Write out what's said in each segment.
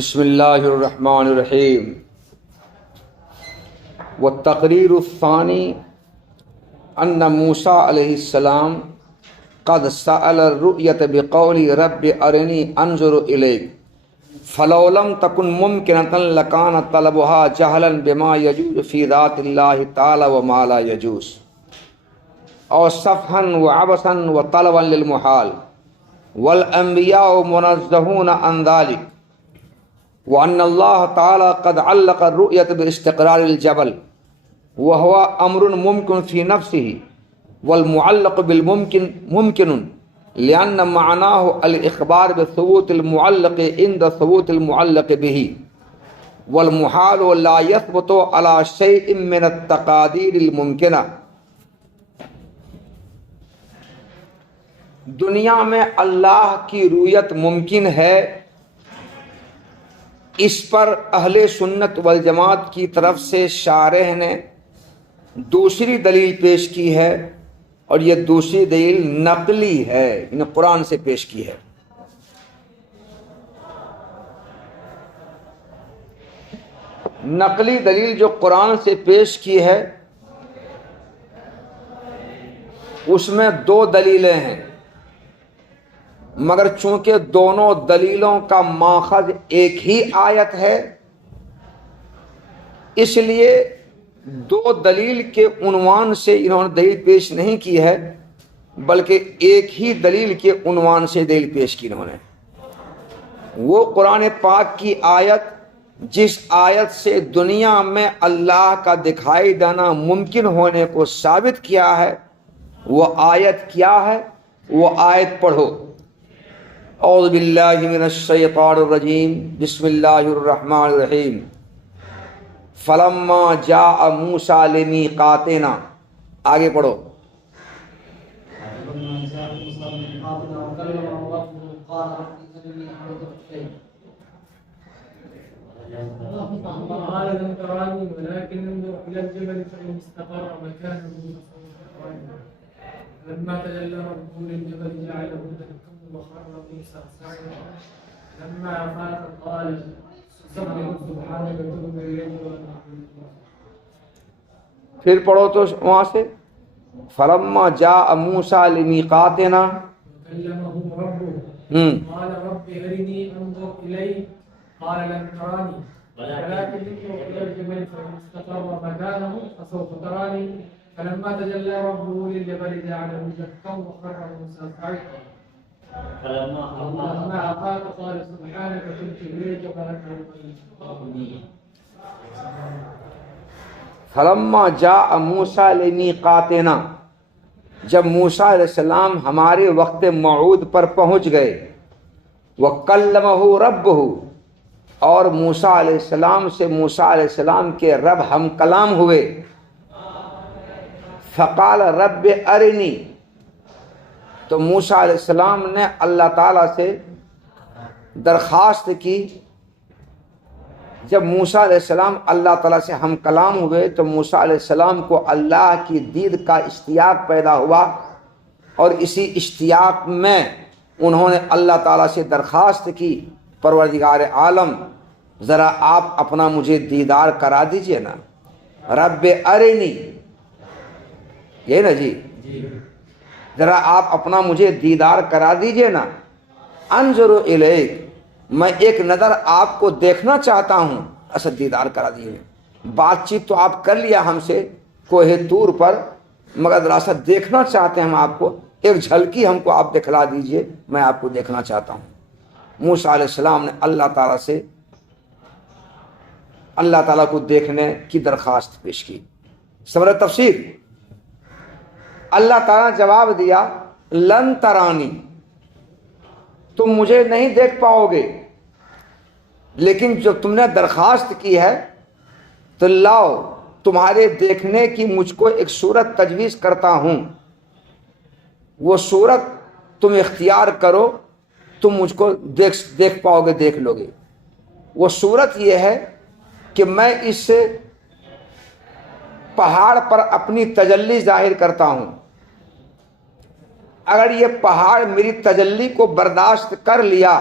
بسم اللہ الرحمن الرحیم. والتقریر الثانی ان موسیٰ علیہ السلام قد سأل الرؤیة بقول رب ارنی انظر الیک فلو لم تکن ممکنة لکان طلبها جہلا بما یجوز فی ذات اللہ تعالی وما لا یجوز او صفحا وعبثا وطلبا للمحال والانبیاء منزہون عن ذلک وأن اللہ تعالی قد علق الرؤیة باستقرار الجبل وهو امر ممکن فی نفسه والمعلق بالممکن ممکن لأن معناه الإخبار بثبوت المعلق عند ثبوت المعلق به والمحال لا يثبت على شيء من التقادير الممکنہ. دنیا میں اللہ کی رؤیت ممکن ہے، اس پر اہل سنت والجماعت کی طرف سے شارح نے دوسری دلیل پیش کی ہے، اور یہ دوسری دلیل نقلی ہے، یعنی قرآن سے پیش کی ہے. نقلی دلیل جو قرآن سے پیش کی ہے اس میں دو دلیلیں ہیں، مگر چونکہ دونوں دلیلوں کا ماخذ ایک ہی آیت ہے، اس لیے دو دلیل کے عنوان سے انہوں نے دلیل پیش نہیں کی ہے، بلکہ ایک ہی دلیل کے عنوان سے دلیل پیش کی انہوں نے. وہ قرآن پاک کی آیت جس آیت سے دنیا میں اللہ کا دکھائی دینا ممکن ہونے کو ثابت کیا ہے، وہ آیت کیا ہے؟ وہ آیت پڑھو. اعوذ باللہ من الشیطان الرجیم، بسم اللہ الرحمن الرحیم. فلما جاء موسیٰ لمیقاتنا، آگے پڑھو. لما تجلى ربه للجبل جعله دكا وخر موسى صعقا لما أفاق قال سبحانك تبت إليك وأنا أتوب. پھر پڑھو تو وہاں سے فلما جاء موسیٰ لمیقاتنا وكلمه ربه قال رب أرني أنظر إليك قال لن تراني ولكن انظر إلى الجبل فإن استقر مكانه فسوف تراني فلما تجلى ربه للجبل جعله دكا وخر موسى صعقا فلما أفاق قال سبحانك تبت إليك وأنا أتوب. فلما جاء موسیٰ لمیقاتنا، جب موسیٰ علیہ السلام ہمارے وقت موعود پر پہنچ گئے، وَكَلَّمَهُ رَبُّهُ، اور موسیٰ علیہ السلام سے موسیٰ علیہ السلام کے رب ہم کلام ہوئے. فقال رب ارنی، تو موسیٰ علیہ السلام نے اللہ تعالیٰ سے درخواست کی. جب موسیٰ علیہ السلام اللہ تعالیٰ سے ہم کلام ہوئے تو موسیٰ علیہ السلام کو اللہ کی دید کا اشتیاق پیدا ہوا، اور اسی اشتیاق میں انہوں نے اللہ تعالیٰ سے درخواست کی، پروردگار عالم ذرا آپ اپنا مجھے دیدار کرا دیجئے نا. رب ارنی، یہ نا جی، ذرا آپ اپنا مجھے دیدار کرا دیجئے نا. انظر الیک، میں ایک نظر آپ کو دیکھنا چاہتا ہوں. اصل دیدار کرا دیجئے. بات چیت تو آپ کر لیا ہم سے کوہ طور پر، مگر ذرا سا دیکھنا چاہتے ہیں ہم آپ کو، ایک جھلکی ہم کو آپ دکھلا دیجئے، میں آپ کو دیکھنا چاہتا ہوں. موسیٰ علیہ السلام نے اللہ تعالیٰ سے اللہ تعالیٰ کو دیکھنے کی درخواست پیش کی. سمجھ تفسیر؟ اللہ تعالیٰ نے جواب دیا لن ترانی، تم مجھے نہیں دیکھ پاؤ گے، لیکن جب تم نے درخواست کی ہے تو لاؤ تمہارے دیکھنے کی مجھ کو ایک صورت تجویز کرتا ہوں. وہ صورت تم اختیار کرو، تم مجھ کو دیکھ پاؤ گے، دیکھ لو گے. وہ صورت یہ ہے کہ میں اس پہاڑ پر اپنی تجلی ظاہر کرتا ہوں. اگر یہ پہاڑ میری تجلی کو برداشت کر لیا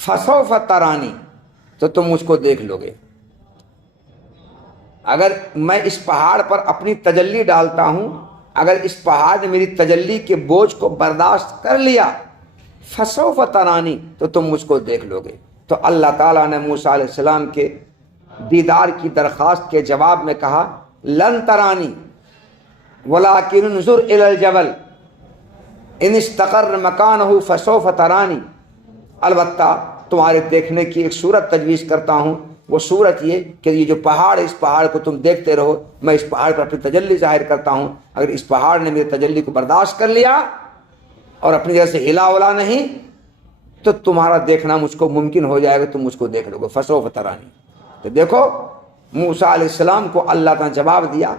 فسوف ترانی، تو تم مجھ کو دیکھ لو گے۔ اگر میں اس پہاڑ پر اپنی تجلی ڈالتا ہوں، اگر اس پہاڑ نے میری تجلی کے بوجھ کو برداشت کر لیا، فسوف ترانی، تو تم مجھ کو دیکھ لو گے۔ تو اللہ تعالیٰ نے موسیٰ علیہ السلام کے دیدار کی درخواست کے جواب میں کہا لن ترانی ولکن انظر الی الجبل ان استقر مکانہ فسوف ترانی، البتہ تمہارے دیکھنے کی ایک صورت تجویز کرتا ہوں، وہ صورت یہ کہ یہ جو پہاڑ ہے، اس پہاڑ کو تم دیکھتے رہو، میں اس پہاڑ پر اپنی تجلی ظاہر کرتا ہوں، اگر اس پہاڑ نے میری تجلی کو برداشت کر لیا اور اپنی جگہ سے ہلا ولا نہیں، تو تمہارا دیکھنا مجھ کو ممکن ہو جائے گا، تم مجھ کو دیکھ لو گے، فسوف ترانی۔ تو دیکھو موسیٰ علیہ السلام کو اللہ تعالیٰ نے جواب دیا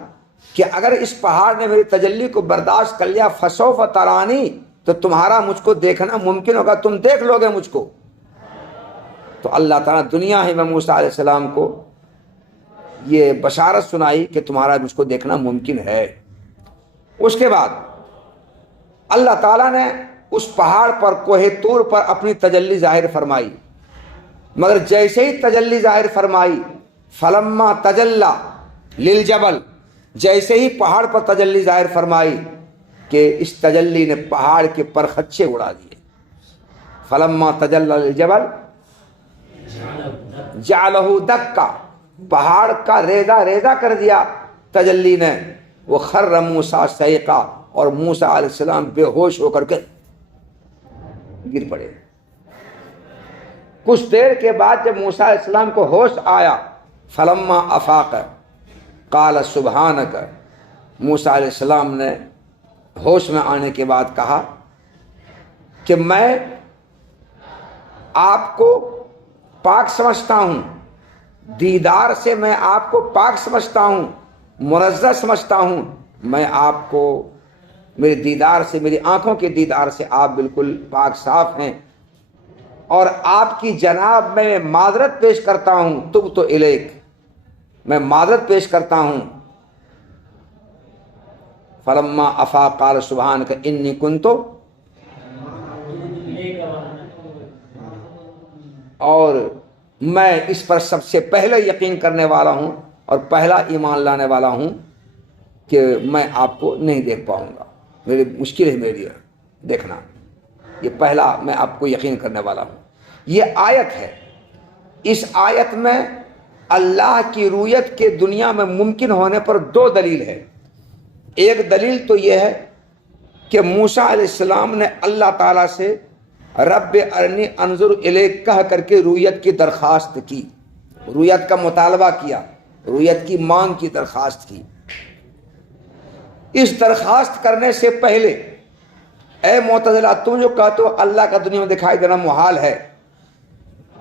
کہ اگر اس پہاڑ نے میری تجلی کو برداشت کر لیا، فسوف ترانی، تو تمہارا مجھ کو دیکھنا ممکن ہوگا، تم دیکھ لو گے مجھ کو۔ تو اللہ تعالیٰ دنیا ہی میں موسیٰ علیہ السلام کو یہ بشارت سنائی کہ تمہارا مجھ کو دیکھنا ممکن ہے۔ اس کے بعد اللہ تعالیٰ نے اس پہاڑ پر، کوہ طور پر اپنی تجلی ظاہر فرمائی، مگر جیسے ہی تجلی ظاہر فرمائی، فلما تجلی للجبل، جیسے ہی پہاڑ پر تجلی ظاہر فرمائی کہ اس تجلی نے پہاڑ کے پرخچے اڑا دیے۔ فلما تجلی للجبل جعلہ دکا، پہاڑ کا ریزہ ریزہ کر دیا تجلی نے، وہ خر موسیٰ صعقا، اور موسیٰ علیہ السلام بے ہوش ہو کر کے گر پڑے۔ کچھ دیر کے بعد جب موسیٰ علیہ السلام کو ہوش آیا، فلما افاق قال سبحانک، موسیٰ علیہ السلام نے ہوش میں آنے کے بعد کہا کہ میں آپ کو پاک سمجھتا ہوں، دیدار سے میں آپ کو پاک سمجھتا ہوں، منزہ سمجھتا ہوں، میں آپ کو میرے دیدار سے، میری آنکھوں کے دیدار سے آپ بالکل پاک صاف ہیں، اور آپ کی جناب میں معذرت پیش کرتا ہوں، تبت الیک، میں معذرت پیش کرتا ہوں۔ فلما افاق قال سبحانک انی کنت، اور میں اس پر سب سے پہلے یقین کرنے والا ہوں اور پہلا ایمان لانے والا ہوں کہ میں آپ کو نہیں دیکھ پاؤں گا، میری مشکل ہے میرے لیے دیکھنا، یہ پہلا میں آپ کو یقین کرنے والا ہوں۔ یہ آیت ہے، اس آیت میں اللہ کی رؤیت کے دنیا میں ممکن ہونے پر دو دلیل ہے۔ ایک دلیل تو یہ ہے کہ موسیٰ علیہ السلام نے اللہ تعالیٰ سے رب ارنی انظر الیک کہہ کر کے رؤیت کی درخواست کی، رؤیت کا مطالبہ کیا، رؤیت کی مانگ کی، درخواست کی۔ اس درخواست کرنے سے پہلے اے معتزلہ، تم جو کہتے ہو اللہ کا دنیا میں دکھائی دینا محال ہے،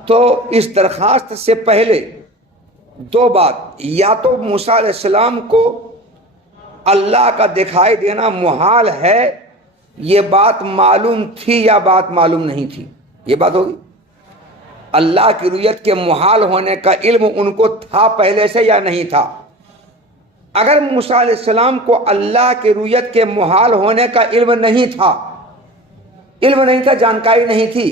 تو اس درخواست سے پہلے دو بات، یا تو موسیٰ علیہ السلام کو اللہ کا دکھائی دینا محال ہے، یہ بات معلوم تھی یا بات معلوم نہیں تھی، یہ بات ہوگی۔ اللہ کی رؤیت کے محال ہونے کا علم ان کو تھا پہلے سے یا نہیں تھا؟ اگر موسیٰ علیہ السلام کو اللہ کی رؤیت کے محال ہونے کا علم نہیں تھا، جانکاری نہیں تھی،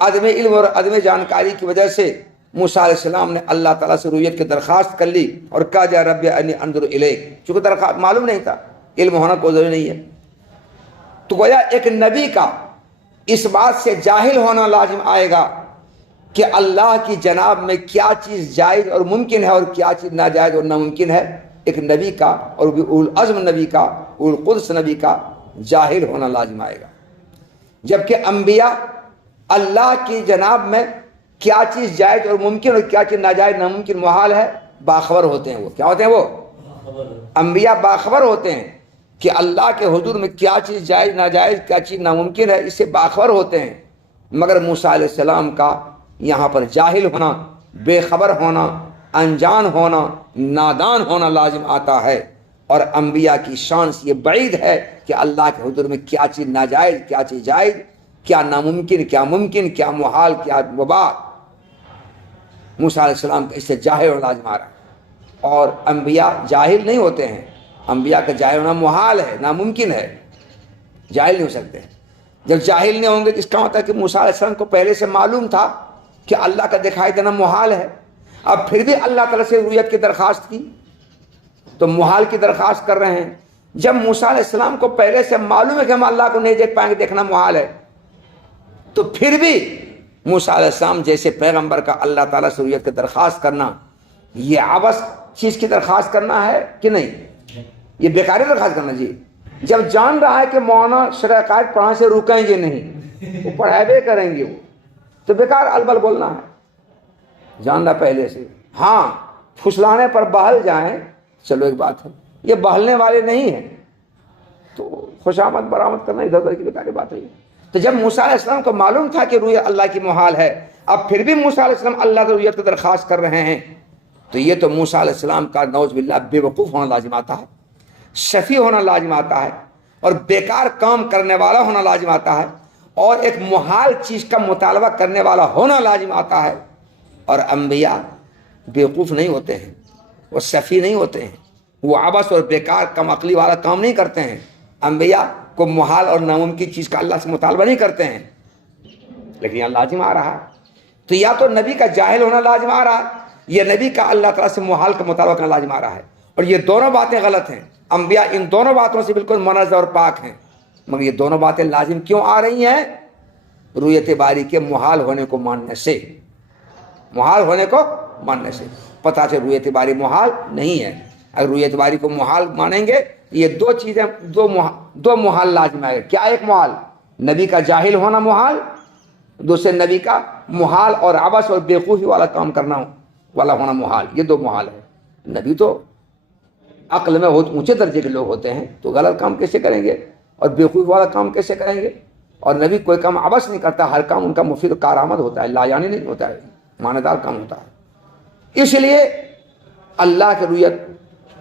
عدم علم اور عدم جانکاری کی وجہ سے موسیٰ علیہ السلام نے اللہ تعالیٰ سے رؤیت کی درخواست کر لی اور کہا جا رب انی انظر الیک، چونکہ درخواست معلوم نہیں تھا، علم ہونا کوئی ضروری نہیں ہے۔ تو گویا ایک نبی کا اس بات سے جاہل ہونا لازم آئے گا کہ اللہ کی جناب میں کیا چیز جائز اور ممکن ہے اور کیا چیز ناجائز اور ناممکن ہے، ایک نبی کا، اور بھی اول العزم نبی کا، اول القدس نبی کا جاہل ہونا لازم آئے گا۔ جبکہ انبیاء اللہ کی جناب میں کیا چیز جائز اور ممکن اور کیا چیز ناجائز ناممکن محال ہے باخبر ہوتے ہیں۔ وہ کیا ہوتے ہیں؟ وہ انبیاء باخبر ہوتے ہیں کہ اللہ کے حضور میں کیا چیز جائز ناجائز، کیا چیز ناممکن ہے، اس سے باخبر ہوتے ہیں۔ مگر موسیٰ علیہ السلام کا یہاں پر جاہل ہونا، بے خبر ہونا، انجان ہونا، نادان ہونا لازم آتا ہے، اور انبیاء کی شان سے یہ بعید ہے کہ اللہ کے حضور میں کیا چیز ناجائز، کیا چیز جائز، کیا ناممکن، کیا ممکن، کیا محال، کیا مباح، موسیٰ علیہ السلام کا اس سے جاہل ہونا لازم آ رہا ہے۔ اور انبیاء جاہل نہیں ہوتے ہیں، انبیاء کا جاہل ہونا محال ہے، ناممکن ہے، جاہل نہیں ہو سکتے۔ جب جاہل نہیں ہوں گے تو اس کا مطلب کہ موسیٰ علیہ السلام کو پہلے سے معلوم تھا کہ اللہ کا دکھائی دینا محال ہے، اب پھر بھی اللہ تعالیٰ سے رؤیت کی درخواست کی، تو محال کی درخواست کر رہے ہیں۔ جب موسیٰ علیہ السلام کو پہلے سے معلوم ہے کہ ہم اللہ کو نہیں دیکھ پائیں گے، دیکھنا محال ہے، تو پھر بھی موسیٰ علیہ السلام جیسے پیغمبر کا اللہ تعالیٰ سے رؤیت کی درخواست کرنا، یہ عبث چیز کی درخواست کرنا ہے کہ نہیں؟ یہ بیکاری درخواست کرنا جی۔ جب جان رہا ہے کہ مولانا شرع قائد پڑھانے سے رکیں گے نہیں، وہ پڑھائے بھی کریں گے، وہ تو بیکار البل بولنا ہے، جان رہا پہلے سے۔ ہاں پھسلانے پر بہل جائیں، چلو ایک بات ہے، یہ بہلنے والے نہیں ہیں تو خوشامد برآمد کرنا ادھر ادھر کی بیکاری بات ہے۔ تو جب موسیٰ علیہ السلام کو معلوم تھا کہ رؤیت اللہ کی محال ہے، اب پھر بھی موسیٰ علیہ السلام اللہ کی رؤیت کی درخواست کر رہے ہیں، تو یہ تو موسیٰ علیہ السلام کا نعوذ باللہ بے وقوف ہونا لازم آتا ہے، شفیع ہونا لازم آتا ہے، اور بیکار کام کرنے والا ہونا لازم آتا ہے، اور ایک محال چیز کا مطالبہ کرنے والا ہونا لازم آتا ہے۔ اور انبیاء بیوقوف نہیں ہوتے ہیں، وہ شفیع نہیں ہوتے ہیں، وہ عبث اور بیکار کم عقلی والا کام نہیں کرتے ہیں۔ انبیاء کو محال اور ناممکن چیز کا اللہ سے مطالبہ نہیں کرتے ہیں، لیکن یہ لازم آ رہا ہے، تو یا تو نبی کا جاہل ہونا لازم آ رہا ہے، یا نبی کا اللہ تعالیٰ سے محال کا مطالبہ کرنا لازم آ رہا ہے، اور یہ دونوں باتیں غلط ہیں۔ انبیاء ان دونوں باتوں سے بالکل منزہ اور پاک ہیں، مگر یہ دونوں باتیں لازم کیوں آ رہی ہیں؟ رؤیت باری کے محال ہونے کو ماننے سے، محال ہونے کو ماننے سے پتہ چلے رؤیت باری محال نہیں ہے۔ اگر رؤیت باری کو محال مانیں گے، یہ دو چیزیں، دو محال لازم آئے گا۔ کیا؟ ایک محال نبی کا جاہل ہونا محال، دوسرے نبی کا محال اور عبث اور بیوقوفی والا کام کرنا والا ہونا محال، یہ دو محال ہے۔ نبی تو عقل میں بہت اونچے درجے کے لوگ ہوتے ہیں، تو غلط کام کیسے کریں گے اور بیوقوفی والا کام کیسے کریں گے؟ اور نبی کوئی کام عبث نہیں کرتا، ہر کام ان کا مفید و کارآمد ہوتا ہے، لایانی نہیں ہوتا ہے، معنی دار کام ہوتا ہے۔ اس لیے اللہ کی رؤیت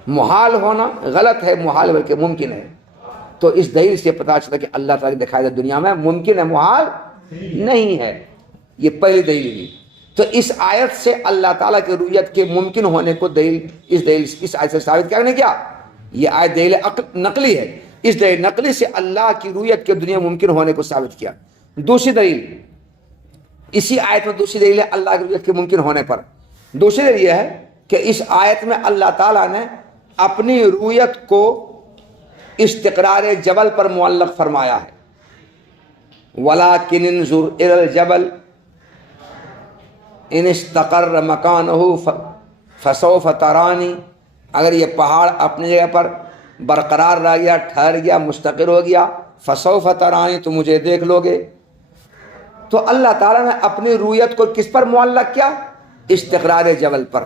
محال ہونا غلط ہے، محال بلکہ ممکن ہے۔ تو اس دلیل سے پتہ چلا کہ اللہ تعالیٰ دکھائی دے دنیا میں ممکن ہے، محال نہیں ہے، یہ پہلی دلیل ہوئی۔ تو اس آیت سے اللہ تعالیٰ کی رؤیت کے ممکن ہونے کو اس آیت سے ثابت کرنے کیا؟ یہ آیت دلیل نقلی ہے، اس دلیل نقلی سے اللہ کی رؤیت کے دنیا ممکن ہونے کو ثابت کیا۔ دوسری دلیل، اسی آیت میں دوسری دلیل ہے اللہ کی رؤیت کے ممکن ہونے پر۔ دوسری دلیل یہ ہے کہ اس آیت میں اللہ تعالیٰ نے اپنی رؤیت کو استقرار جبل پر معلق فرمایا ہے۔ وَلَٰكِنِ انظُرْ إِلَى الْجَبَلِ إِنِ اسْتَقَرَّ مَكَانَهُ فَسَوْفَ تَرَانِي، اگر یہ پہاڑ اپنی جگہ پر برقرار رہ گیا، ٹھہر گیا، مستقر ہو گیا، فَسَوْفَ تَرَانِي، تو مجھے دیکھ لو گے۔ تو اللہ تعالیٰ نے اپنی رؤیت کو کس پر معلق کیا؟ استقرار جبل پر۔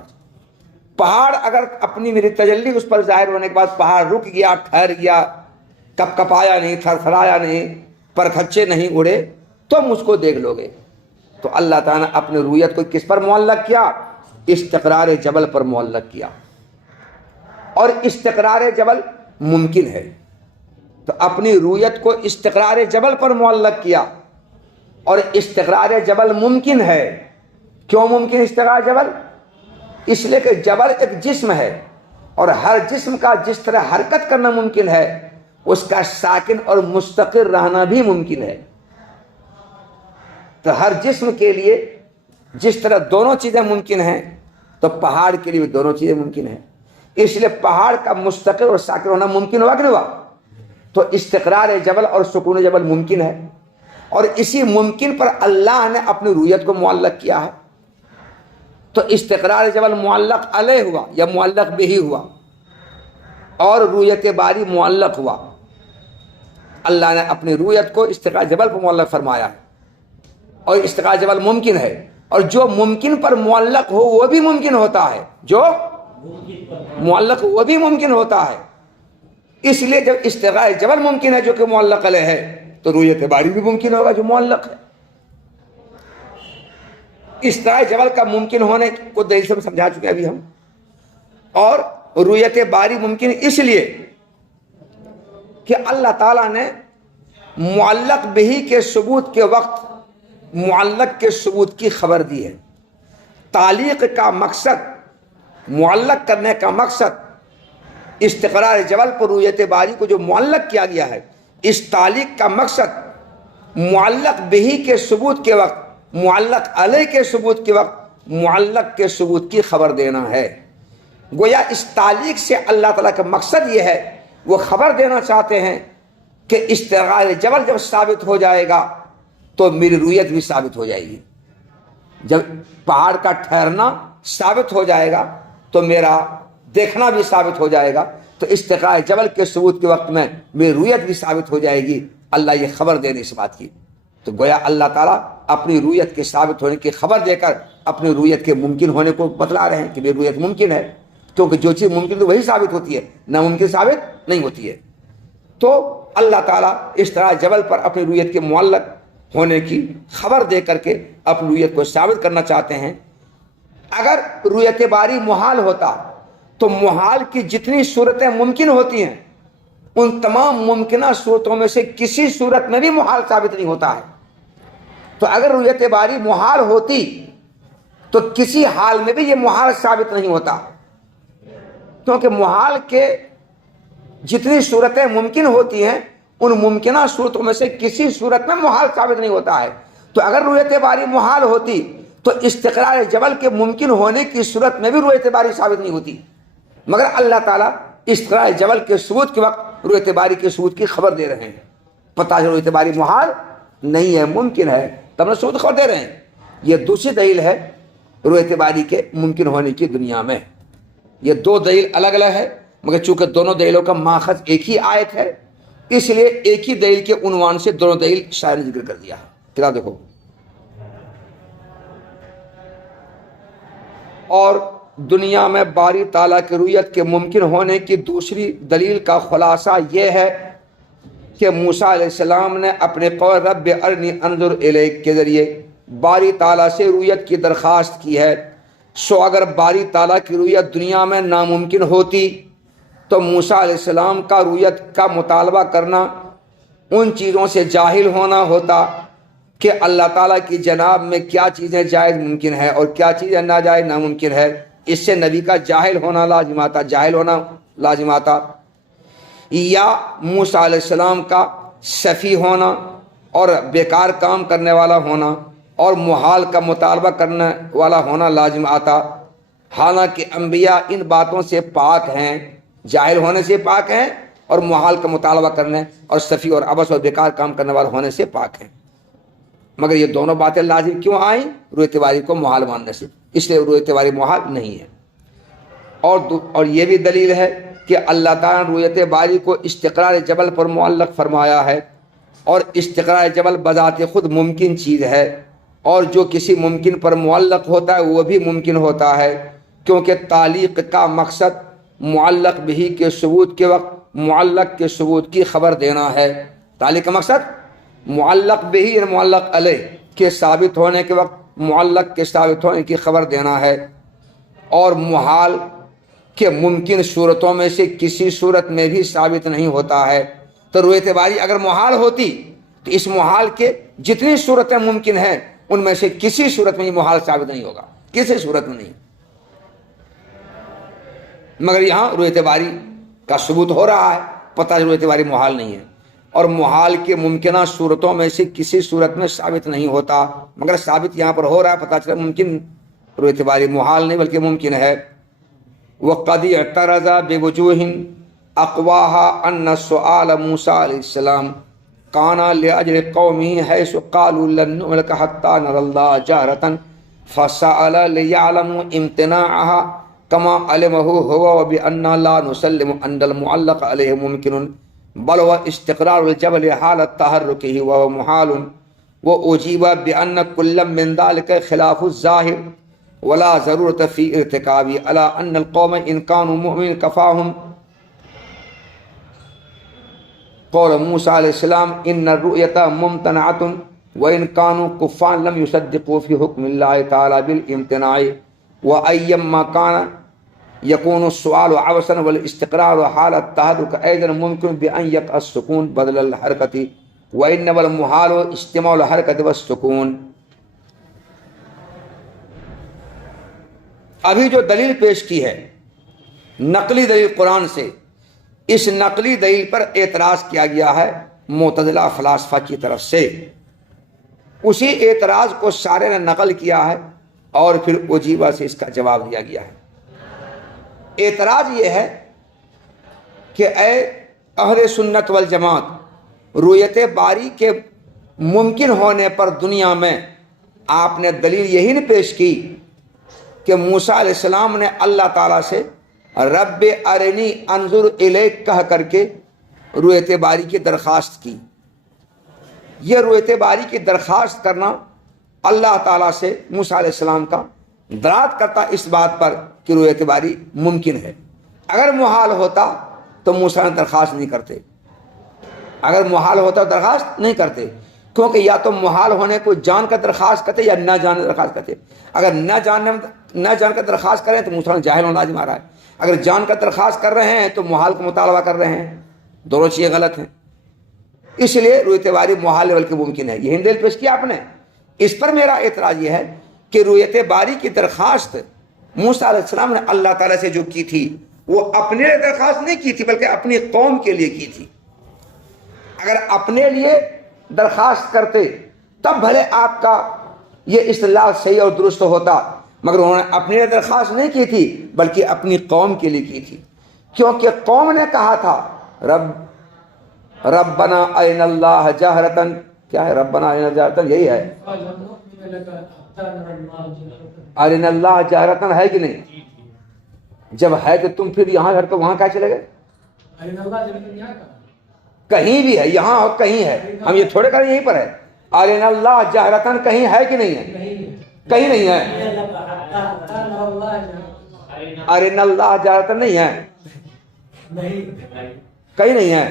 پہاڑ اگر اپنی میری تجلی اس پر ظاہر ہونے کے بعد پہاڑ رک گیا، ٹھہر گیا، کپ کپایا نہیں، تھر تھرایا نہیں، پرکھچے نہیں اڑے، تو مجھ کو دیکھ لو گے۔ تو اللہ تعالیٰ نے اپنی رؤیت کو کس پر معلق کیا؟ استقرار جبل پر معلق کیا، اور استقرار جبل ممکن ہے، تو اپنی رؤیت کو استقرار جبل پر معلق کیا، اور استقرار جبل ممکن ہے۔ کیوں ممکن استقرار جبل؟ اس لیے کہ جبل ایک جسم ہے، اور ہر جسم کا جس طرح حرکت کرنا ممکن ہے، اس کا ساکن اور مستقر رہنا بھی ممکن ہے۔ تو ہر جسم کے لیے جس طرح دونوں چیزیں ممکن ہیں، تو پہاڑ کے لیے بھی دونوں چیزیں ممکن ہیں۔ اس لیے پہاڑ کا مستقر اور ساکن ہونا ممکن ہوا کہ نہیں ہوا؟ تو استقرار جبل اور سکون جبل ممکن ہے، اور اسی ممکن پر اللہ نے اپنی رؤیت کو معلق کیا ہے۔ تو استقرار جبل معلق علیہ ہوا یا معلق بہی ہوا، اور رؤیت باری معلق ہوا۔ اللہ نے اپنی رؤیت کو استقرار جبل پر معلق فرمایا ہے، اور استقرار جبل ممکن ہے، اور جو ممکن پر معلق ہو وہ بھی ممکن ہوتا ہے، جو معلق وہ بھی ممکن ہوتا ہے۔ اس لیے جب استقرار جبل ممکن ہے جو کہ معلق علیہ ہے، تو رؤیت باری بھی ممکن ہوگا جو معلق ہے۔ استقرار جبل کا ممکن ہونے کو دلیل سے سمجھا چکے ابھی ہم، اور رؤیت باری ممکن اس لیے کہ اللہ تعالیٰ نے معلق بہی کے ثبوت کے وقت معلق کے ثبوت کی خبر دی ہے۔ تعلیق کا مقصد، معلق کرنے کا مقصد، استقرار جبل پر رؤیت باری کو جو معلق کیا گیا ہے، اس تعلیق کا مقصد معلق بہی کے ثبوت کے وقت معلق علیہ کے ثبوت کے وقت معلق کے ثبوت کی خبر دینا ہے۔ گویا اس تعلیق سے اللہ تعالیٰ کا مقصد یہ ہے، وہ خبر دینا چاہتے ہیں کہ استقرار جبل جب ثابت ہو جائے گا تو میری رویت بھی ثابت ہو جائے گی۔ جب پہاڑ کا ٹھہرنا ثابت ہو جائے گا تو میرا دیکھنا بھی ثابت ہو جائے گا، تو استقرار جبل کے ثبوت کے وقت میں میری رویت بھی ثابت ہو جائے گی۔ اللہ یہ خبر دے رہے اس بات کی، تو گویا اللہ تعالیٰ اپنی رویت کے ثابت ہونے کی خبر دے کر اپنی رویت کے ممکن ہونے کو بتلا رہے ہیں کہ میری رویت ممکن ہے، کیونکہ جو چیز ممکن تو وہی ثابت ہوتی ہے، ناممکن ثابت نہیں ہوتی ہے۔ تو اللہ تعالیٰ اس طرح جبل پر اپنی رویت کے معلق ہونے کی خبر دے کر کے اپنی رویت کو ثابت کرنا چاہتے ہیں۔ اگر رویت باری محال ہوتا تو محال کی جتنی صورتیں ممکن ہوتی ہیں ان تمام ممکنہ صورتوں میں سے کسی صورت میں بھی محال ثابت نہیں ہوتا ہے۔ تو اگر رویت باری محال ہوتی تو کسی حال میں بھی یہ محال ثابت نہیں ہوتا، کیونکہ محال کے جتنی صورتیں ممکن ہوتی ہیں ان ممکنہ صورتوں میں سے کسی صورت میں محال ثابت نہیں ہوتا ہے۔ تو اگر رویت باری محال ہوتی تو استقرار جبل کے ممکن ہونے کی صورت میں بھی رویت باری ثابت نہیں ہوتی، مگر اللہ تعالیٰ استقرار جبل کے ثبوت کے وقت رویت باری کے ثبوت کی خبر دے رہے ہیں۔ پتہ ہے رویت باری محال نہیں ہے، ممکن ہے، تب نہ ثبوت خبر دے رہے ہیں۔ یہ دوسری دلیل ہے رویت باری کے ممکن ہونے کی دنیا میں۔ یہ دو دلیل الگ الگ ہے، مگر چونکہ دونوں دلیلوں کا ماخذ ایک ہی آیت ہے اس لیے ایک ہی دلیل کے عنوان سے دونوں دلیل شاعر نے ذکر کر دیا ہے۔ کتاب دیکھو، اور دنیا میں باری تعالیٰ کی رویت کے ممکن ہونے کی دوسری دلیل کا خلاصہ یہ ہے کہ موسیٰ علیہ السلام نے اپنے قول رب ارنی انظر الیک کے ذریعے باری تعالیٰ سے رویت کی درخواست کی ہے۔ سو اگر باری تعالیٰ کی رویت دنیا میں ناممکن ہوتی تو موسیٰ علیہ السلام کا رویت کا مطالبہ کرنا ان چیزوں سے جاہل ہونا ہوتا کہ اللہ تعالیٰ کی جناب میں کیا چیزیں جائز ممکن ہے اور کیا چیزیں ناجائز ناممکن ہے۔ اس سے نبی کا جاہل ہونا لازم آتا، یا موسیٰ علیہ السلام کا سفیہ ہونا اور بیکار کام کرنے والا ہونا اور محال کا مطالبہ کرنے والا ہونا لازم آتا۔ حالانکہ انبیاء ان باتوں سے پاک ہیں، جاہل ہونے سے پاک ہیں اور محال کا مطالبہ کرنے اور سفیہ اور عبث اور بیکار کام کرنے والے ہونے سے پاک ہیں، مگر یہ دونوں باتیں لازم کیوں آئیں؟ رویت باری کو محال ماننے سے، اس لیے رویت باری محال نہیں ہے۔ اور یہ بھی دلیل ہے کہ اللہ تعالیٰ نے رویت باری کو استقرار جبل پر معلق فرمایا ہے، اور استقرار جبل بذات خود ممکن چیز ہے، اور جو کسی ممکن پر معلق ہوتا ہے وہ بھی ممکن ہوتا ہے، کیونکہ تعلیق کا مقصد معلق بہی کے ثبوت کے وقت معلق کے ثبوت کی خبر دینا ہے۔ تعلیق کا مقصد معلق بہی یعنی معلق علیہ کے ثابت ہونے کے وقت معلق کے ثابت ہونے کی خبر دینا ہے، اور محال کے ممکن صورتوں میں سے کسی صورت میں بھی ثابت نہیں ہوتا ہے۔ تو رویت باری اگر محال ہوتی تو اس محال کے جتنی صورتیں ممکن ہیں ان میں سے کسی صورت میں یہ محال ثابت نہیں ہوگا، کسی صورت میں نہیں، مگر یہاں رویت باری کا ثبوت ہو رہا ہے، پتہ ہے رویت باری محال نہیں ہے، اور محال کے ممکنہ صورتوں میں سے کسی صورت میں ثابت نہیں ہوتا، مگر ثابت یہاں پر ہو رہا ہے، پتہ چلا ممکن رویت باری محال نہیں بلکہ ممکن ہے۔ وَقَدْ اعْتَرَضَ بِوُجُوهٍ أَقْوَاهَا أَنَّ سُؤَالَ مُوسَىٰ عَلَيْهِ السَّلَامِ كَانَ لِأَجْلِ قَوْمِهِ حَيْثُ قَالُوا لَن نُؤْمِنَ حَتَّىٰ نَرَى اللَّهَ جَهْرَةً فَسَأَلَ لِيَعْلَمُوا امْتِنَاعَهَا كما علمه هو وبأن لا نسلم أن المعلق عليه ممكن بل هو استقرار الجبل حال تحركه وهو محال، وأجيب بأن كل من ذلك خلاف الظاهر ولا ضرورة في ارتكابه على أن القوم إن كانوا مؤمنين كفاهم قول موسى عليه السلام إن الرؤية ممتنعة وإن كانوا كفار لم يصدقوا في حكم الله تعالى بالامتناع، وأيما كان يكون السؤال عبثا والاستقرار حال التحرك أيضا ممكن بأن يقع السكون بدل الحركة، وإنما المحال اجتماع الحركة والسكون۔ ابھی جو دلیل پیش کی ہے نقلی دلیل قرآن سے، اس نقلی دلیل پر اعتراض کیا گیا ہے معتزلہ فلاسفہ کی طرف سے، اسی اعتراض کو شارح نے نقل کیا ہے اور پھر عجیبہ سے اس کا جواب دیا گیا ہے۔ اعتراض یہ ہے کہ اے اہل سنت والجماعت، رؤیت باری کے ممکن ہونے پر دنیا میں آپ نے دلیل یہی نہیں پیش کی کہ موسیٰ علیہ السلام نے اللہ تعالیٰ سے رب ارنی انظر الیک کہہ کر کے رؤیت باری کی درخواست کی۔ یہ رؤیت باری کی درخواست کرنا اللہ تعالیٰ سے موسیٰ علیہ السلام کا دلالت کرتا اس بات پر کہ رؤیت باری ممکن ہے۔ اگر محال ہوتا تو موسیٰ نے درخواست نہیں کرتے، اگر محال ہوتا تو درخواست نہیں کرتے، کیونکہ یا تو محال ہونے کو جان کر درخواست کرتے یا نہ جانے درخواست کرتے۔ اگر نہ جان کر درخواست کریں تو موسیٰ نے جاہل ہونا لازم آ رہا ہے، اگر جان کر درخواست کر رہے ہیں تو محال کا مطالبہ کر رہے ہیں، دونوں چیزیں غلط ہیں۔ اس لیے رؤیت باری محال لیول کی ممکن ہے، یہی دلیل پیش کیا آپ نے۔ اس پر میرا اعتراض یہ ہے کہ رؤیت باری کی درخواست موسیٰ علیہ السلام نے اللہ تعالیٰ سے جو کی تھی وہ اپنے لیے درخواست نہیں کی تھی بلکہ اپنی قوم کے لیے کی تھی۔ اگر اپنے لیے درخواست کرتے تب بھلے آپ کا یہ اصطلاح صحیح اور درست ہوتا، مگر انہوں نے اپنے لیے درخواست نہیں کی تھی بلکہ اپنی قوم کے لیے کی تھی، کیونکہ قوم نے کہا تھا ربنا ارنا اللہ جہرتن، کیا ہے ربنا ارنا جہرتن؟ یہی ہے ارنا اللہ جہرتن، ہے کہ نہیں؟ جب ہے تو تم پھر یہاں ہٹ کر وہاں کیا چلے گئے؟ کہیں بھی ہے، یہاں ہو کہیں ہے، ہم یہ تھوڑے کریں یہیں پر ہے۔ ارنا اللہ جہرتن کہیں ہے کہ نہیں ہے؟ کہیں نہیں ہے۔ ارنا اللہ جہرتن نہیں ہے، کہیں نہیں ہے۔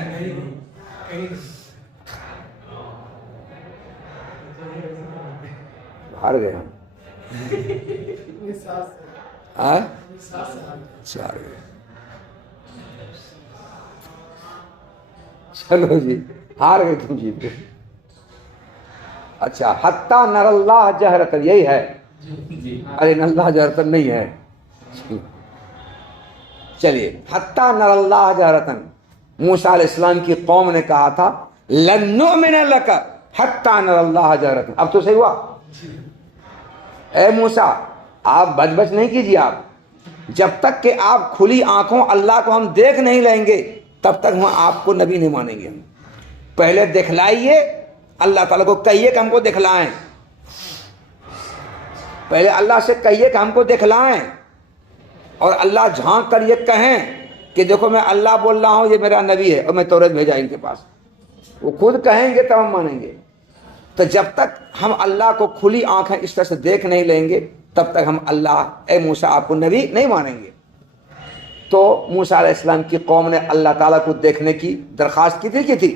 ہار گئے ہم، چار گئے۔ چلو جی، ہار گئے، تم جیت گئے۔ اچھا، حتی نر اللہ جہرتن یہی ہے، ارے اللہ جہرتن نہیں ہے۔ چلیے، حتی نر اللہ جہرتن، موسیٰ علیہ السلام کی قوم نے کہا تھا لن نؤمن لک حتی نر اللہ جہرتن۔ اب تو صحیح ہوا۔ اے موسیٰ، آپ بچ نہیں کیجیے، آپ جب تک کہ آپ کھلی آنکھوں اللہ کو ہم دیکھ نہیں لیں گے تب تک ہم آپ کو نبی نہیں مانیں گے۔ پہلے دکھلائیے، اللہ تعالیٰ کو کہیے کہ ہم کو دکھلائیں، پہلے اللہ سے کہیے کہ ہم کو دکھلائیں، اور اللہ جھانک کر یہ کہیں کہ دیکھو میں اللہ بول رہا ہوں، یہ میرا نبی ہے اور میں توریت بھیجا ان کے پاس، وہ خود کہیں گے تب ہم مانیں گے۔ تو جب تک ہم اللہ کو کھلی آنکھیں اس طرح سے دیکھ نہیں لیں گے تب تک ہم اللہ اے موسیٰ آپ کو نبی نہیں مانیں گے۔ تو موسیٰ علیہ السلام کی قوم نے اللہ تعالیٰ کو دیکھنے کی درخواست کی تھی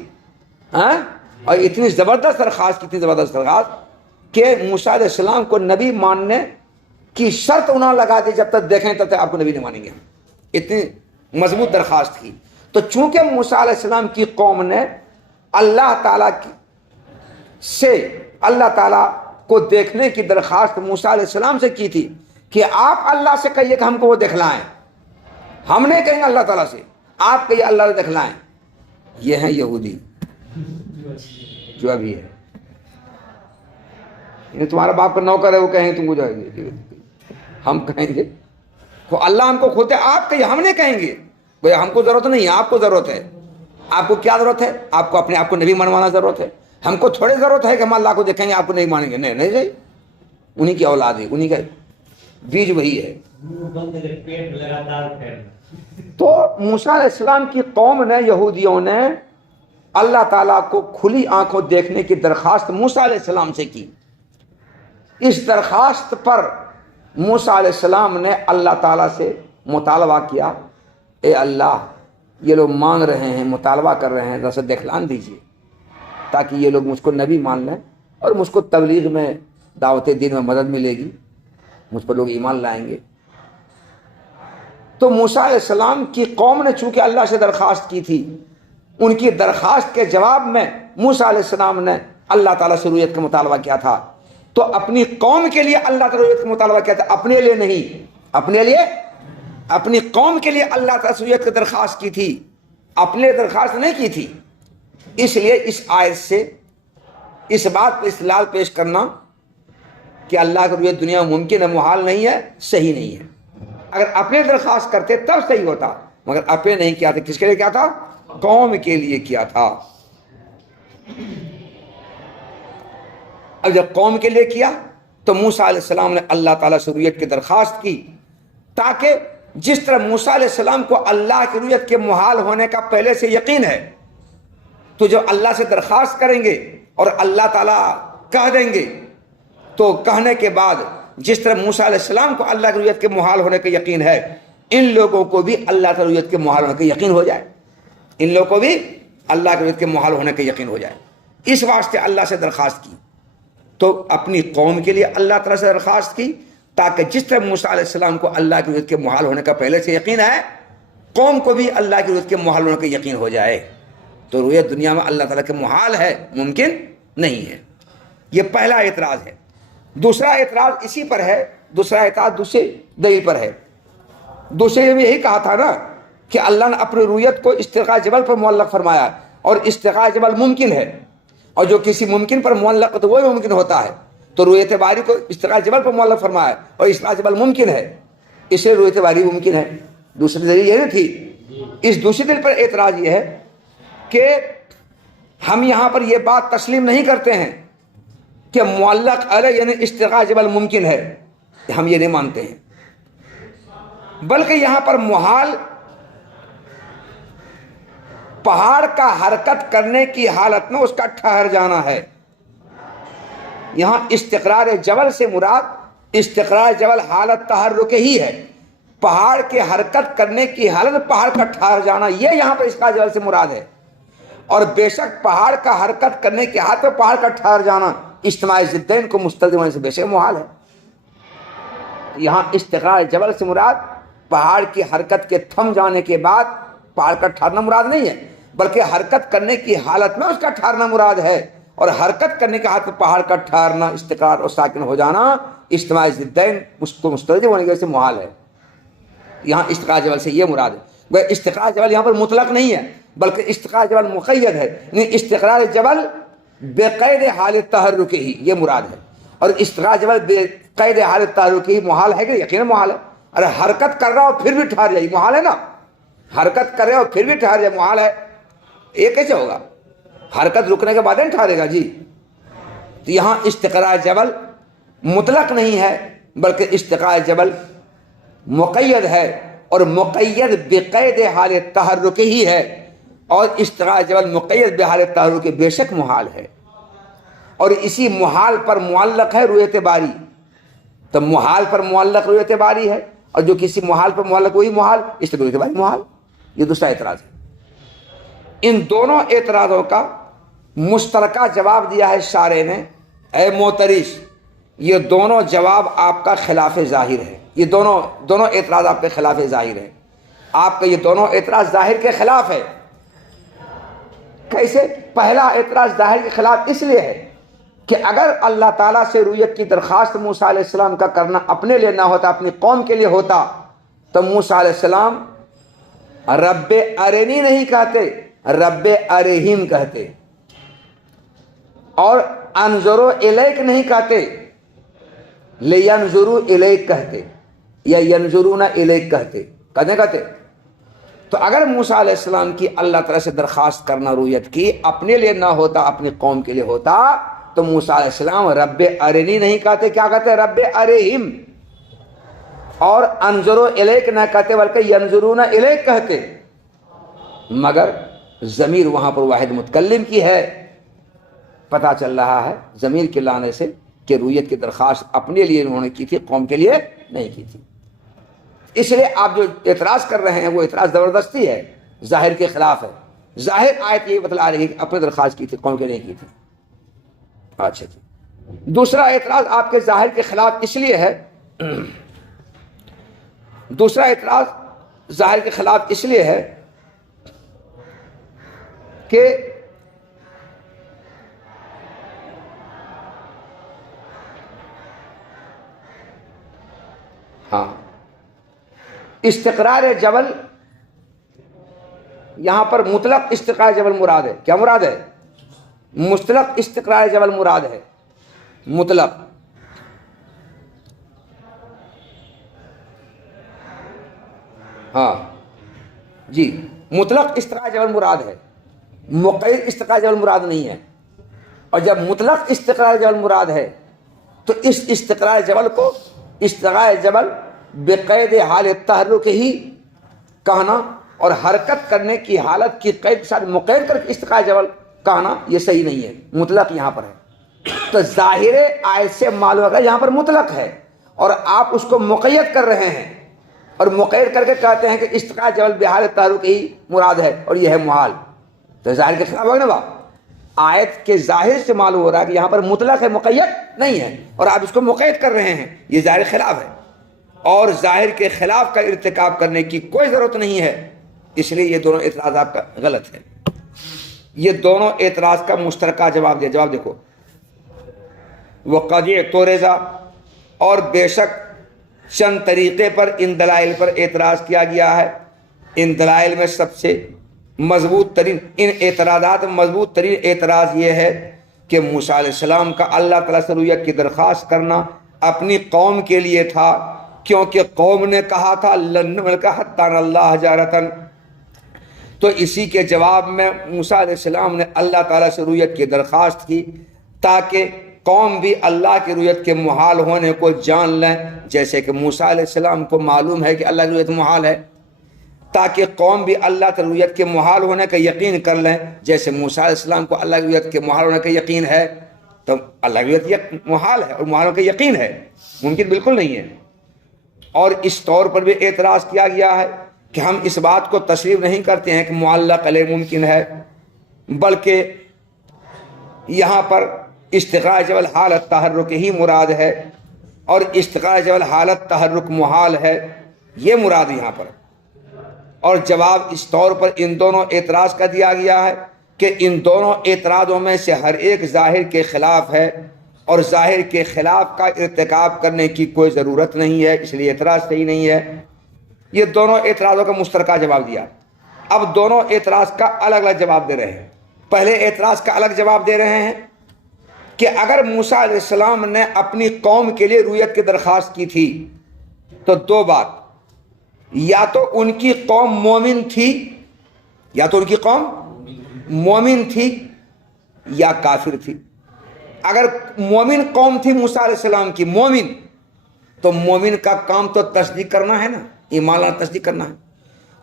اور اتنی زبردست درخواست کہ موسیٰ علیہ السلام کو نبی ماننے کی شرط انہوں نے لگا دی، جب تک دیکھیں تب تک آپ کو نبی نہیں مانیں گے۔ اتنی مضبوط درخواست کی۔ تو چونکہ موسیٰ علیہ السلام کی قوم نے اللہ تعالیٰ سے اللہ تعالیٰ کو دیکھنے کی درخواست موسیٰ علیہ السلام سے کی تھی کہ آپ اللہ سے کہیے کہ ہم کو وہ دکھلائیں، ہم نہیں کہیں گے اللہ تعالیٰ سے، آپ کہیے اللہ سے دکھلائیں۔ یہ ہیں یہودی جو ابھی ہے، تمہارا باپ کا نوکر ہے، وہ کہیں تم کو جائے گے، ہم کہیں گے تو اللہ ہم کو کھولتے، آپ کہیے، ہم نہیں کہیں گے بھئی ہم کو ضرورت نہیں ہے، آپ کو ضرورت ہے۔ آپ کو کیا ضرورت ہے؟ آپ کو اپنے آپ کو نبی منوانا ضرورت ہے۔ ہم کو تھوڑے ضرورت ہے کہ ہم اللہ کو دیکھیں گے آپ کو نہیں مانیں گے، نہیں نہیں، انہی کی اولاد ہے، انہی کا بیج وہی ہے۔ تو موسیٰ علیہ السلام کی قوم نے، یہودیوں نے اللہ تعالیٰ کو کھلی آنکھوں دیکھنے کی درخواست موسیٰ علیہ السلام سے کی۔ اس درخواست پر موسیٰ علیہ السلام نے اللہ تعالیٰ سے مطالبہ کیا، اے اللہ یہ لوگ مانگ رہے ہیں، مطالبہ کر رہے ہیں، ذرا سے دکھلان دیجیے تاکہ یہ لوگ مجھ کو نبی مان لیں اور مجھ کو تبلیغ میں، دعوت دین میں مدد ملے گی، مجھ پر لوگ ایمان لائیں گے۔ تو موسیٰ علیہ السلام کی قوم نے چونکہ اللہ سے درخواست کی تھی، ان کی درخواست کے جواب میں موسیٰ علیہ السلام نے اللہ تعالیٰ سے رؤیت کا مطالبہ کیا تھا، تو اپنی قوم کے لیے اللہ تعالیٰ رؤیت کا مطالبہ کیا تھا، اپنے لیے نہیں، اپنے لیے، اپنی قوم کے لیے اللہ تعالیٰ سے رؤیت کی درخواست کی تھی، اپنے درخواست نہیں کی تھی۔ اس لیے اس آیت سے اس بات پہ استدلال پیش کرنا کہ اللہ کی رؤیت دنیا میں ممکن ہے، محال نہیں ہے، صحیح نہیں ہے۔ اگر اپنے درخواست کرتے تب صحیح ہوتا، مگر اپنے نہیں کیا تھا، کس کے لیے کیا تھا؟ قوم کے لیے کیا تھا۔ اب جب قوم کے لیے کیا تو موسیٰ علیہ السلام نے اللہ تعالیٰ سے رؤیت کی درخواست کی، تاکہ جس طرح موسیٰ علیہ السلام کو اللہ کی رؤیت کے محال ہونے کا پہلے سے یقین ہے، تو جب اللہ سے درخواست کریں گے اور اللہ تعالیٰ کہہ دیں گے، تو کہنے کے بعد جس طرح موسیٰ علیہ السلام کو اللہ کی رؤیت کے محال ہونے کا یقین ہے، ان لوگوں کو بھی اللہ کی رؤیت کے محال ہونے کا یقین ہو جائے، ان لوگوں کو بھی اللہ کی رؤیت کے محال ہونے کا یقین ہو جائے۔ اس واسطے اللہ سے درخواست کی، تو اپنی قوم کے لیے اللہ تعالیٰ سے درخواست کی، تاکہ جس طرح موسیٰ علیہ السلام کو اللہ کی رؤیت کے محال ہونے کا پہلے سے یقین ہے، قوم کو بھی اللہ کی رؤیت کے محال ہونے کا یقین ہو جائے۔ تو رؤیت دنیا میں اللہ تعالیٰ کے محال ہے، ممکن نہیں ہے۔ یہ پہلا اعتراض ہے۔ دوسرا اعتراض اسی پر ہے، دوسرا اعتراض دوسرے دلیل پر ہے۔ دوسرے میں یہی کہا تھا نا کہ اللہ نے اپنی رؤیت کو استقاء جبل پر معلق فرمایا، اور استقاء جبل ممکن ہے، اور جو کسی ممکن پر معلق تو وہ ممکن ہوتا ہے، تو رؤیت باری کو استقاء جبل پر معلق فرمایا اور استقاء جبل ممکن ہے، اس لیے رؤیت باری ممکن ہے۔ دوسری دلیل یہ نہیں تھی۔ اس دوسری دلیل پر اعتراض یہ ہے کہ ہم یہاں پر یہ بات تسلیم نہیں کرتے ہیں کہ معلق علیہ یعنی استقاء جبل ممکن ہے، ہم یہ نہیں مانتے ہیں، بلکہ یہاں پر محال پہاڑ کا حرکت کرنے کی حالت میں اس کا ٹھہر جانا ہے۔ یہاں استقرار جبل سے مراد استقرار جبل حالت تحرک ہی ہے، پہاڑ کے حرکت کرنے کی حالت پہاڑ کا ٹھہر جانا، یہ یہاں پر استقرار جبل سے مراد ہے۔ اور بے شک پہاڑ کا حرکت کرنے کے حالت میں پہاڑ کا ٹھہر جانا اجتماع ضدین کو مستلزم ہونے سے بے شک محال ہے۔ یہاں استقرار جبل سے مراد پہاڑ کی حرکت کے تھم جانے کے بعد پہاڑ کا ٹھہرنا مراد نہیں ہے، بلکہ حرکت کرنے کی حالت میں اس کا ٹھہرنا مراد ہے، اور حرکت کرنے کے حالت میں پہاڑ کا ٹھہرنا، استقرار اور ساکن ہو جانا اجتماع ضدین اس کو مستلزم ہونے کی وجہ سے محال ہے۔ یہاں استقرار جبل سے یہ مراد ہے۔ استقرار جبل یہاں پر مطلق نہیں ہے، بلکہ استقرار جبل مقید ہے، یعنی استقرار جبل بے قید حالت تحرک ہی، یہ مراد ہے۔ اور استقرار جبل بے قید حالت تحرک ہی محال ہے کہ یقیناً محال ہے۔ ارے حرکت کر رہا ہو پھر بھی ٹھہر جائے، محال ہے نا، حرکت کر رہے ہو پھر بھی ٹھہر جائے، محال ہے، یہ کیسے ہوگا؟ حرکت رکنے کے بعد نہیں ٹھہرے گا جی۔ تو یہاں استقرار جبل مطلق نہیں ہے، بلکہ استقرار جبل مقید ہے، اور مقید بقید حالت تحرک ہی ہے، اور استقرار جبل مقید بحالت تحرک بے شک محال ہے، اور اسی محال پر معلق ہے رؤیت باری۔ تو محال پر معلق رؤیت باری ہے، اور جو کسی محال پر معلق وہی محال، اس لیے رؤیت باری محال۔ یہ دوسرا اعتراض ہے۔ ان دونوں اعتراضوں کا مشترکہ جواب دیا ہے شارح نے، اے معترض یہ دونوں جواب آپ کا خلاف ظاہر ہے، یہ دونوں اعتراض آپ کے خلاف ظاہر ہے، آپ کا یہ دونوں اعتراض ظاہر کے خلاف ہے۔ کیسے؟ پہلا اعتراض ظاہر کے خلاف اس لیے ہے کہ اگر اللہ تعالیٰ سے رؤیت کی درخواست موسیٰ علیہ السلام کا کرنا اپنے لیے نہ ہوتا، اپنی قوم کے لیے ہوتا، تو موسیٰ علیہ السلام رب ارنی نہیں کہتے، رب ارہم کہتے، اور انظروا الیک نہیں کہتے، لینظروا الیک کہتے، یا ینظرون الیک کہتے۔ تو اگر موسیٰ علیہ السلام کی اللہ تعالیٰ سے درخواست کرنا رؤیت کی اپنے لیے نہ ہوتا، اپنی قوم کے لیے ہوتا، تو موسیٰ علیہ السلام رب ارنی نہیں کہتے، کیا کہتے؟ رب ارہم، اور انظروا الیک نہ کہتے بلکہ ینظرون الیک کہتے۔ مگر ضمیر وہاں پر واحد متکلم کی ہے، پتہ چل رہا ہے ضمیر کے لانے سے کہ رؤیت کی درخواست اپنے لیے انہوں نے کی تھی، قوم کے لیے نہیں کی تھی۔ اس لیے آپ جو اعتراض کر رہے ہیں وہ اعتراض زبردستی ہے، ظاہر کے خلاف ہے۔ ظاہر آیت یہ بتلا رہی ہے کہ اپنے درخواست کی تھی، قوم کے نہیں کی تھی۔ اچھا جی، دوسرا اعتراض آپ کے ظاہر کے خلاف اس لیے ہے، دوسرا اعتراض ظاہر کے خلاف اس لیے ہے کہ ہاں استقرار جبل یہاں پر مطلق استقرار جبل مراد ہے۔ کیا مراد ہے؟ مطلق استقرار جبل مراد ہے، مطلق. ہاں جی، مطلق استقرار جبل مراد ہے، مقید استقرار جبل مراد نہیں ہے. اور جب مطلق استقرار جبل مراد ہے تو اس استقرار جبل کو استقرار جبل بقید حال تحرک ہی کہنا اور حرکت کرنے کی حالت کی قید کے ساتھ مقید کر کے استقرار جبل کہنا یہ صحیح نہیں ہے. مطلق یہاں پر ہے تو ظاہر آیت سے معلوم ہوگا یہاں پر مطلق ہے اور آپ اس کو مقید کر رہے ہیں اور مقید کر کے کہتے ہیں کہ استقرار جبل بحال تحرک ہی مراد ہے اور یہ ہے محال. تو ظاہر کے خلاف ہوگا نا. آیت کے ظاہر سے معلوم ہو رہا ہے کہ یہاں پر مطلق ہے، مقید نہیں ہے، اور آپ اس کو مقید کر رہے ہیں، یہ ظاہر خلاف ہے. اور ظاہر کے خلاف کا ارتکاب کرنے کی کوئی ضرورت نہیں ہے. اس لیے یہ دونوں اعتراض آپ کا غلط ہے. یہ دونوں اعتراض کا مشترکہ جواب دیا. جواب دیکھو، وقد اعترض، اور بے شک چند طریقے پر ان دلائل پر اعتراض کیا گیا ہے. ان دلائل میں سب سے مضبوط ترین، ان اعتراضات میں مضبوط ترین اعتراض یہ ہے کہ موسیٰ علیہ السلام کا اللہ تعالیٰ سے رؤیت کی درخواست کرنا اپنی قوم کے لیے تھا، کیونکہ قوم نے کہا تھا لن نؤمنک حتی نری اللہ جہرۃ. تو اسی کے جواب میں موسیٰ علیہ السلام نے اللہ تعالیٰ سے رؤیت کی درخواست کی تاکہ قوم بھی اللہ کی رؤیت کے محال ہونے کو جان لیں، جیسے کہ موسیٰ علیہ السلام کو معلوم ہے کہ اللہ کی رؤیت محال ہے، تاکہ قوم بھی اللہ کی رؤیت کے محال ہونے کا یقین کر لیں جیسے موسیٰ علیہ السلام کو اللہ کی رؤیت کے محال ہونے کا یقین ہے. تو اللہ کی رؤیت محال ہے اور محال ہونے کا یقین ہے، ممکن بالکل نہیں ہے. اور اس طور پر بھی اعتراض کیا گیا ہے کہ ہم اس بات کو تسلیم نہیں کرتے ہیں کہ معلق علیہ ممکن ہے، بلکہ یہاں پر استقرار جبل حالت تحرک ہی مراد ہے اور استقرار جبل حالت تحرک محال ہے، یہ مراد یہاں پر. اور جواب اس طور پر ان دونوں اعتراض کا دیا گیا ہے کہ ان دونوں اعتراضوں میں سے ہر ایک ظاہر کے خلاف ہے اور ظاہر کے خلاف کا ارتکاب کرنے کی کوئی ضرورت نہیں ہے، اس لیے اعتراض صحیح نہیں ہے. یہ دونوں اعتراضوں کا مشترکہ جواب دیا. اب دونوں اعتراض کا الگ الگ جواب دے رہے ہیں. پہلے اعتراض کا الگ جواب دے رہے ہیں کہ اگر موسیٰ علیہ السلام نے اپنی قوم کے لیے رؤیت کی درخواست کی تھی تو دو بات، یا تو ان کی قوم مومن تھی، یا تو ان کی قوم مومن تھی یا کافر تھی. اگر مومن قوم تھی موسیٰ علیہ السلام کی مومن، تو مومن کا کام تو تصدیق کرنا ہے نا، ایمان لانا تصدیق کرنا ہے.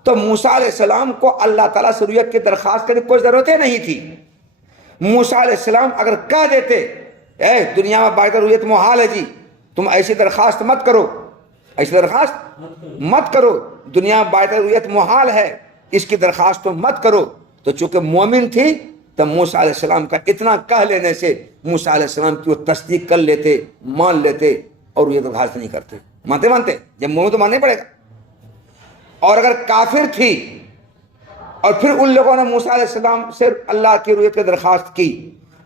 تو موسیٰ علیہ السلام کو اللہ تعالیٰ سے رؤیت کی درخواست کرنے کی کوئی ضرورت ہی نہیں تھی. موسیٰ علیہ السلام اگر کہہ دیتے اے دنیا میں باعث رؤیت محال ہے جی، تم ایسی درخواست مت کرو، ایسی درخواست مت کرو، دنیا میں باعث رؤیت محال ہے، اس کی درخواست تو مت کرو. تو چونکہ مومن تھی تو موسیٰ علیہ السلام کا اتنا کہہ لینے سے موسیٰ علیہ السلام کی وہ تصدیق کر لیتے، مان لیتے اور یہ درخواست نہیں کرتے. مانتے جب مومن تو ماننا ہی پڑے گا. اور اگر کافر تھی اور پھر ان لوگوں نے موسیٰ علیہ السلام سے اللہ کی رؤیت کی درخواست کی،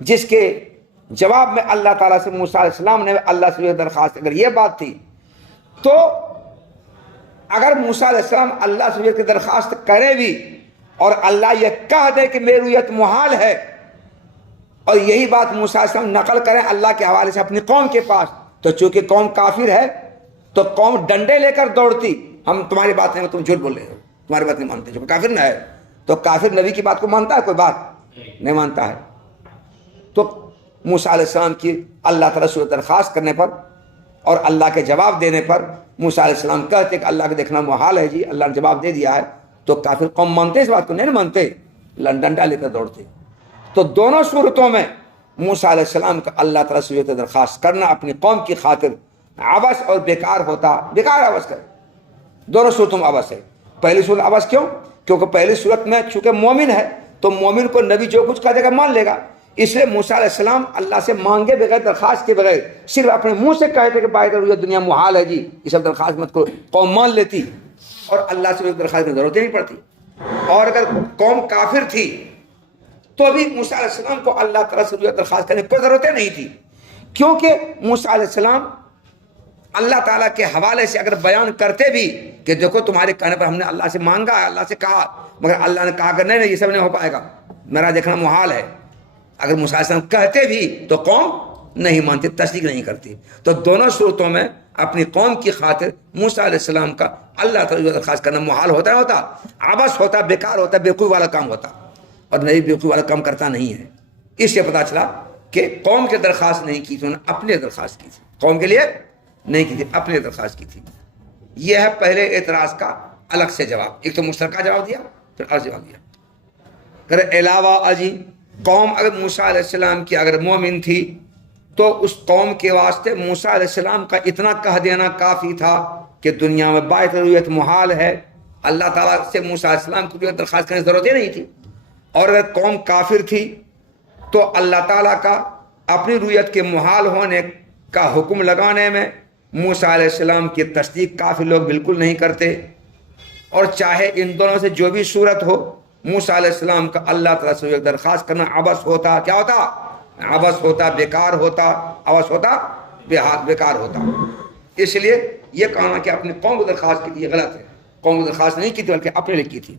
جس کے جواب میں اللہ تعالیٰ سے موسیٰ علیہ السلام نے اللہ سے رؤیت درخواست، اگر یہ بات تھی تو اگر موسیٰ علیہ السلام اللہ سے رؤیت کی درخواست کرے بھی اور اللہ یہ کہہ دے کہ میری رؤیت محال ہے اور یہی بات موسیٰ علیہ السلام نقل کریں اللہ کے حوالے سے اپنی قوم کے پاس، تو چونکہ قوم کافر ہے تو قوم ڈنڈے لے کر دوڑتی، ہم تمہاری بات نہیں، تم جھوٹ بول رہے ہو، تمہاری بات نہیں مانتے. جو کافر نہ ہے تو کافر نبی کی بات کو مانتا ہے؟ کوئی بات نہیں مانتا ہے. تو موسیٰ علیہ السلام کی اللہ تعالیٰ سے درخواست کرنے پر اور اللہ کے جواب دینے پر موسیٰ علیہ السلام کہتے کہ اللہ کو دیکھنا محال ہے جی، اللہ نے جواب دے دیا ہے، تو کافر قوم مانتے اس بات کو؟ نہیں مانتے، ڈنڈا لے کر دوڑتے. تو دونوں صورتوں میں موسیٰ علیہ السلام کا اللہ تعالیٰ سے درخواست کرنا اپنی قوم کی خاطر عبث اور بیکار ہوتا، بیکار عبث کر. دونوں صورتوں میں عبث ہے. پہلی صورت عبث کیوں؟ کیونکہ پہلی صورت میں چونکہ مومن ہے تو مومن کو نبی جو کچھ کہہ دے گا مان لے گا، اس لیے موسیٰ علیہ السلام اللہ سے مانگے بغیر، درخواست کے بغیر، صرف اپنے منہ سے کہتے کہ باعث رؤیت دنیا محال ہے جی، یہ سب درخواست مت کرو، قوم مان لیتی اور اللہ سے درخواست کی ضرورت ہی نہیں پڑتی. اور اگر قوم کافر تھی تو بھی موسیٰ علیہ السلام کو اللہ تعالیٰ سے درخواست کرنے کی کوئی ضرورت نہیں تھی، کیونکہ موسیٰ علیہ السلام اللہ تعالیٰ کے حوالے سے اگر بیان کرتے بھی کہ دیکھو تمہارے کہنے پر ہم نے اللہ سے مانگا ہے، اللہ سے کہا، مگر اللہ نے کہا کہ نہیں یہ سب نہیں ہو پائے گا، میرا دیکھنا محال ہے، اگر موسیٰ علیہ السلام کہتے بھی تو قوم نہیں مانتی، تصدیق نہیں کرتی. تو دونوں صورتوں میں اپنی قوم کی خاطر موسیٰ علیہ السلام کا اللہ تعالیٰ درخواست کرنا محال ہوتا ہے، ہوتا عبث ہوتا، بیکار ہوتا، بیوقوفی والا کام ہوتا. اور نبی بیوقوفی والا کام کرتا نہیں ہے. اس سے پتہ چلا کہ قوم کی درخواست نہیں کی تھی، انہوں نے اپنے درخواست کی تھی، قوم کے لیے نہیں کی تھی، اپنے درخواست کی تھی. یہ ہے پہلے اعتراض کا الگ سے جواب. ایک تو مشترکہ جواب دیا، پھر الگ جواب دیا. اگر علاوہ ازیں قوم اگر موسیٰ علیہ السلام کی اگر مومن تھی تو اس قوم کے واسطے موسیٰ علیہ السلام کا اتنا کہہ دینا کافی تھا کہ دنیا میں باعث رؤیت محال ہے. اللہ تعالیٰ سے موسیٰ علیہ السلام کو درخواست کرنے کی ضرورت ہی نہیں تھی. اور اگر قوم کافر تھی تو اللہ تعالیٰ کا اپنی رؤیت کے محال ہونے کا حکم لگانے میں موسیٰ علیہ السلام کی تصدیق کافی لوگ بالکل نہیں کرتے. اور چاہے ان دونوں سے جو بھی صورت ہو، موسیٰ علیہ السلام کا اللہ تعالیٰ سے درخواست کرنا عبث ہوتا. کیا ہوتا؟ عبث ہوتا، بیکار ہوتا، عبث ہوتا، بیکار ہوتا. اس لیے یہ کہنا کہ اپنی قوم کو درخواست کی تھی یہ غلط ہے. قوم کو درخواست نہیں کی تھی بلکہ اپنے لیے کی تھی.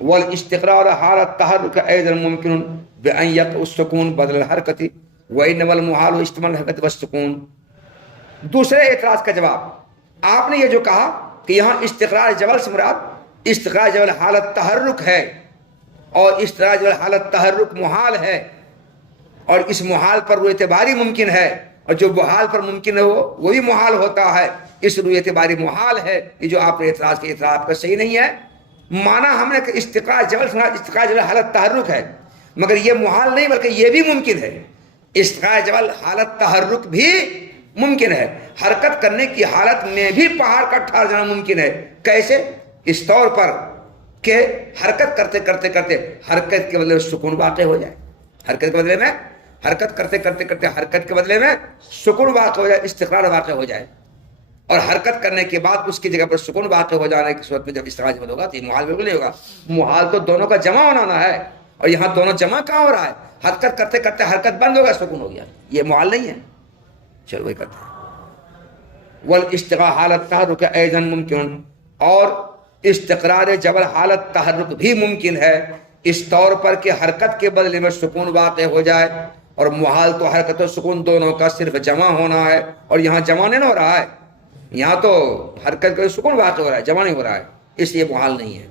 والاستقرار حالت تحرک ایضا ممکن بان یقع السکون بدل الحرکت وانما المحال اشتمال الحرکت والسکون. دوسرے اعتراض کا جواب، آپ نے یہ جو کہا کہ یہاں استقرار جبل سے مراد استقرار جبل حالت تحرک ہے، اور استقرار جبل حالت تحرک محال ہے، اور اس محال پر روح اعتباری ممکن ہے، اور جو محال پر ممکن ہے وہ بھی محال ہوتا ہے، اس روح اعتباری محال ہے. یہ جو آپ نے اعتراض کیا، اعتراض آپ کا صحیح نہیں ہے. مانا ہم نے کہ استقرار جبل سے مراد استقرار جبل حالت تحرک ہے، مگر یہ محال نہیں بلکہ یہ بھی ممکن ہے. استقرار جبل حالت تحرک بھی ممکن ہے، حرکت کرنے کی حالت میں بھی پہاڑ کا ٹھہر جانا ممکن ہے. کیسے؟ اس طور پر کہ حرکت کرتے کرتے کرتے حرکت کے بدلے میں سکون واقع ہو جائے. حرکت کے بدلے میں حرکت کرتے کرتے کرتے حرکت کے بدلے میں سکون واقع ہو جائے، استقرار واقع ہو جائے. اور حرکت کرنے کے بعد اس کی جگہ پر سکون واقع ہو جانے کی صورت میں جب استقرار جبل ہوگا تو یہ محال بالکل نہیں ہوگا. محال تو دونوں کا جمع ہونا ہے، اور یہاں دونوں جمع کہاں ہو رہا ہے؟ حرکت کرتے کرتے حرکت بند ہو گیا، سکون ہو گیا. یہ محال نہیں ہے. چلو وہی کرتے ہیں. والاستقرار حالت تحرک ایضا ممکن، اور استقرار جبل حالت تحرک بھی ممکن ہے اس طور پر کہ حرکت کے بدلے میں سکون واقع ہو جائے. اور محال تو حرکت و سکون دونوں کا صرف جمع ہونا ہے، اور یہاں جمع نہیں ہو رہا ہے. یہاں تو حرکت کا سکون واقع ہو رہا ہے، جمع نہیں ہو رہا ہے، اس لیے محال نہیں ہے.